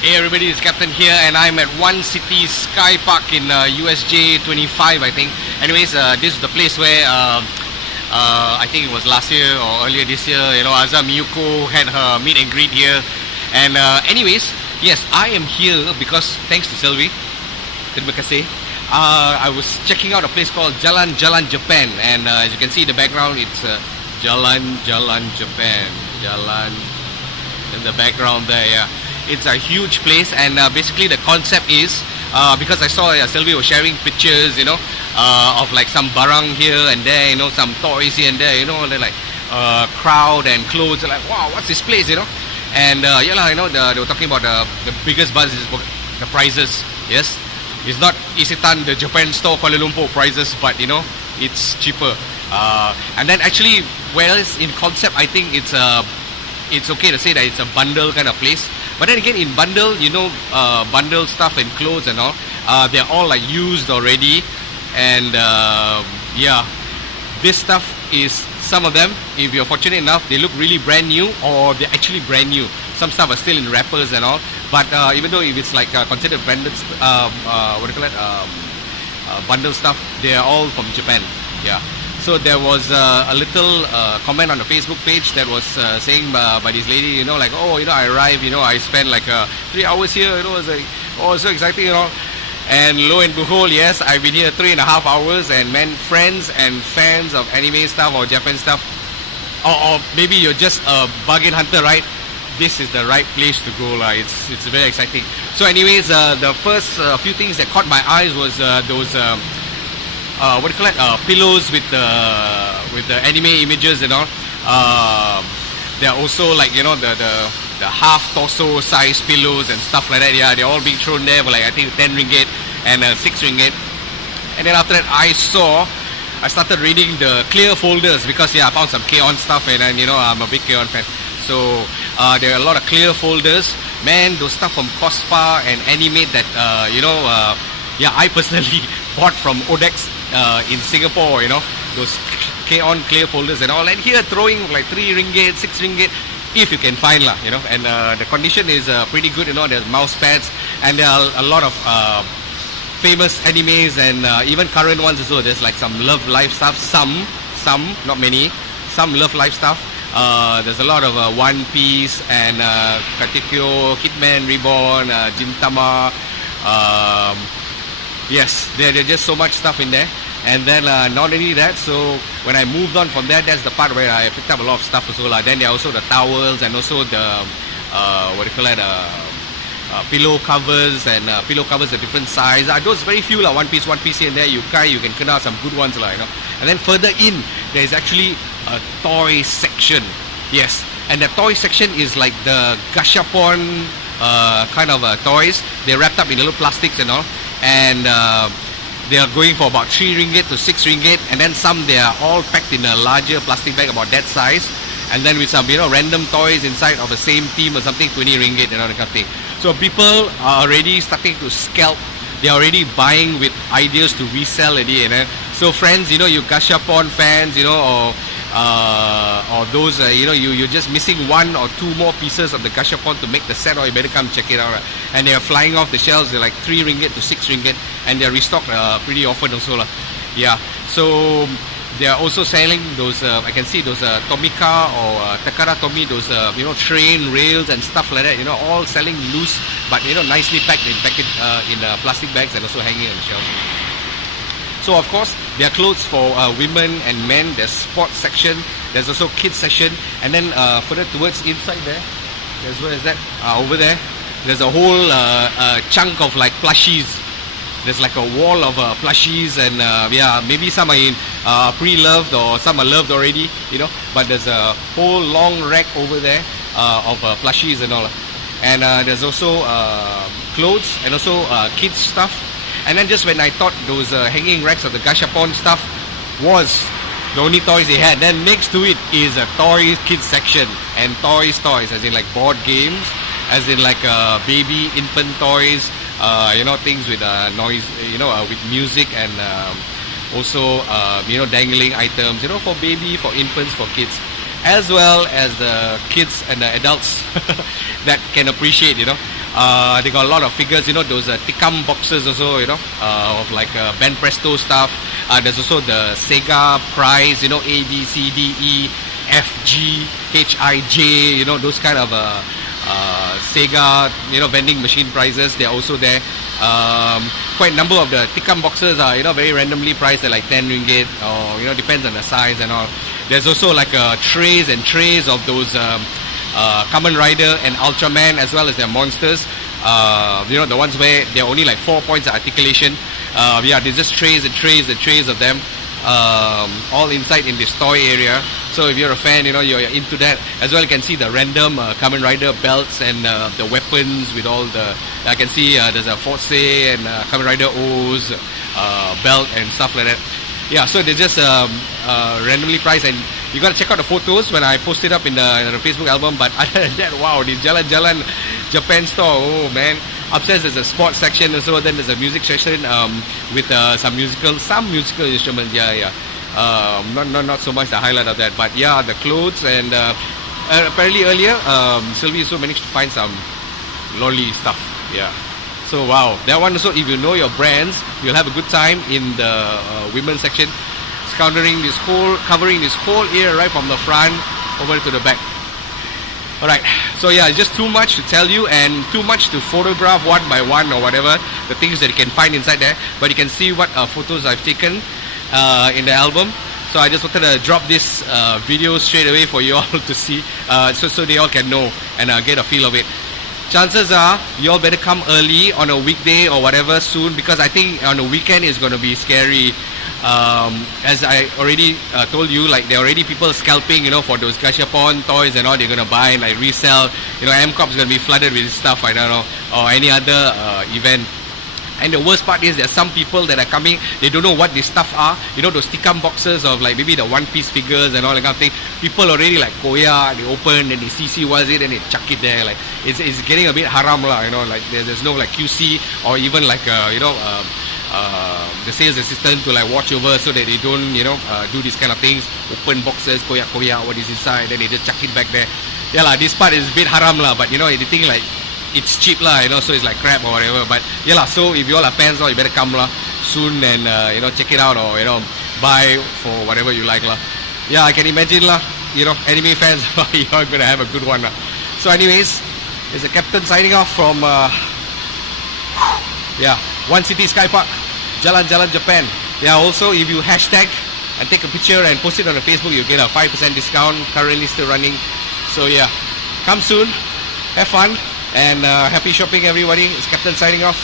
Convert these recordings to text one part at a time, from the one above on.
Hey everybody, it's Captain here and I'm at One City Sky Park in USJ 25 I think. Anyways, this is the place where I think it was last year or earlier this year, Azam Miyuko had her meet and greet here. And anyways, yes, I am here because thanks to Sylvie, terima kasih. I was checking out a place called Jalan Jalan Japan, and as you can see in the background, it's Jalan Jalan Japan. Jalan in the background there, yeah. It's a huge place, and basically the concept is because I saw Sylvie was sharing pictures, of like some barang here and there, some toys here and there, they're like crowd and clothes. They're like, wow, what's this place, And they were talking about the biggest buzz is the prices. Yes, it's not Isitan, the Japan store, Kuala Lumpur prices, but it's cheaper. And then actually, whereas in concept, I think it's okay to say that it's a bundle kind of place. But then again, in bundle, bundle stuff and clothes and all, they're all like used already. And yeah, this stuff is, some of them, if you're fortunate enough, they look really brand new, or they're actually brand new. Some stuff are still in wrappers and all. But even though if it's like considered branded, bundle stuff, they're all from Japan. Yeah. So there was a little comment on the Facebook page that was saying by this lady, like, I arrived, I spent like 3 hours here, it was like, oh, so exciting, And lo and behold, yes, I've been here 3.5 hours, and man, friends and fans of anime stuff or Japan stuff, or maybe you're just a bargain hunter, right? This is the right place to go, it's very exciting. So anyways, the first few things that caught my eyes was those pillows with the anime images and all. They're also like the half torso size pillows and stuff like that. Yeah, they're all being thrown there for like I think 10 ringgit and 6 ringgit. And then after that, I started reading the clear folders because I found some K-On stuff, and then I'm a big K-On fan. So there are a lot of clear folders. Man, those stuff from Cospa and Animate that I personally bought from Odex in Singapore, those K-On clear folders and all, and here throwing like 3 ringgit, 6 ringgit, if you can find lah, and the condition is pretty good, there's mouse pads, and there are a lot of famous animes and even current ones as well. There's like some Love Life stuff, some, not many, some Love Life stuff. There's a lot of One Piece and Katekyo, Hitman Reborn, Gintama. Yes, there's just so much stuff in there. And then not only that, so when I moved on from there, that's the part where I picked up a lot of stuff as well. Then there are also the towels and also the pillow covers and pillow covers of different size. Those very few One Piece here and there. You can kena some good ones And then further in, there is actually a toy section. Yes, and the toy section is like the gashapon kind of toys. They're wrapped up in little plastics and all, and they are going for about 3 ringgit to 6 ringgit, and then some they are all packed in a larger plastic bag about that size, and then with some random toys inside of the same theme or something, 20 ringgit, that kind of thing. So people are already starting to scalp. They're already buying with ideas to resell already, So friends, you gashapon fans, or those, you're just missing 1 or 2 more pieces of the gashapon to make the set, or you better come check it out. Right? And they are flying off the shelves. They're like 3 ringgit to 6 ringgit, and they're restocked pretty often also. Yeah, so they are also selling those, I can see those Tomika or Takara Tomy, those, train rails and stuff like that, all selling loose, but, nicely packed in plastic bags and also hanging on the shelves. So of course, there are clothes for women and men. There's sports section. There's also kids section. And then further towards inside there, where is that? Over there, there's a whole chunk of like plushies. There's like a wall of plushies, and maybe some are pre-loved or some are loved already, But there's a whole long rack over there of plushies and all. And there's also clothes and also kids stuff. And then just when I thought those hanging racks of the gashapon stuff was the only toys they had, then next to it is a toys kids section, and toys, as in like board games, as in like baby infant toys, things with noise, with music, and also dangling items, for baby, for infants, for kids. as well as the kids and the adults that can appreciate, They got a lot of figures, you know, those tikam boxes also, you know, of like Ben Presto stuff. There's also the Sega prize, you know, A, B, C, D, E, F, G, H, I, J, you know, those kind of Sega, you know, vending machine prizes. They're also there. Quite a number of the tikam boxes are, you know, very randomly priced at like 10 ringgit, or, you know, depends on the size and all. There's also like trays and trays of those Kamen Rider and Ultraman, as well as their monsters. You know, the ones where they're only like 4 points of articulation. Yeah, there's just trays and trays and trays of them, all inside in this toy area. So if you're a fan, you know, you're into that. As well, you can see the random Kamen Rider belts and the weapons with all the... I can see there's a Force and Kamen Rider O's belt and stuff like that. Yeah, so they're just randomly priced, and you gotta check out the photos when I post it up in the Facebook album. But other than that, wow, the Jalan Jalan Japan store, oh man. Upstairs there's a sports section also, then there's a music section with some musical instruments. Yeah. Not so much the highlight of that, but yeah, the clothes and apparently earlier Sylvie also managed to find some lolly stuff. Yeah. So wow, that one also, if you know your brands, you'll have a good time in the women's section, covering this whole area right from the front over to the back. Alright, so yeah, it's just too much to tell you and too much to photograph one by one or whatever, the things that you can find inside there. But you can see what photos I've taken in the album. So I just wanted to drop this video straight away for you all to see, so they all can know and get a feel of it. Chances are you all better come early on a weekday or whatever soon, because I think on a weekend is going to be scary. As I already told you, like there are already people scalping, you know, for those gashapon toys and all they're going to buy and like resell. You know, M-Corp is going to be flooded with stuff, I don't know, or any other event. And the worst part is there are some people that are coming, they don't know what these stuff are. You know, those tikam boxes of like maybe the one-piece figures and all that kind of thing. People already like koya, they open and they see what's it and they chuck it there. Like it's getting a bit haram lah, you know, like there's no like QC or even like you know, the sales assistant to like watch over so that they don't, you know, do these kind of things. Open boxes, koya, what is inside, then they just chuck it back there. Yeah lah, this part is a bit haram lah, but you know, they think like it's cheap lah, you know, so it's like crap or whatever. But yeah lah, so if you all are fans, you better come lah soon and you know, check it out, or you know, buy for whatever you like lah. Yeah, I can imagine lah, you know, anime fans, you're gonna have a good one lah. So anyways, it's the captain signing off from yeah, One City Sky Park, Jalan Jalan Japan. Yeah, also if you hashtag and take a picture and post it on the Facebook, you get a 5% discount, currently still running. So yeah, come soon, have fun, and happy shopping everybody. It's Captain signing off.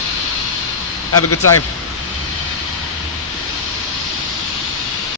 Have a good time.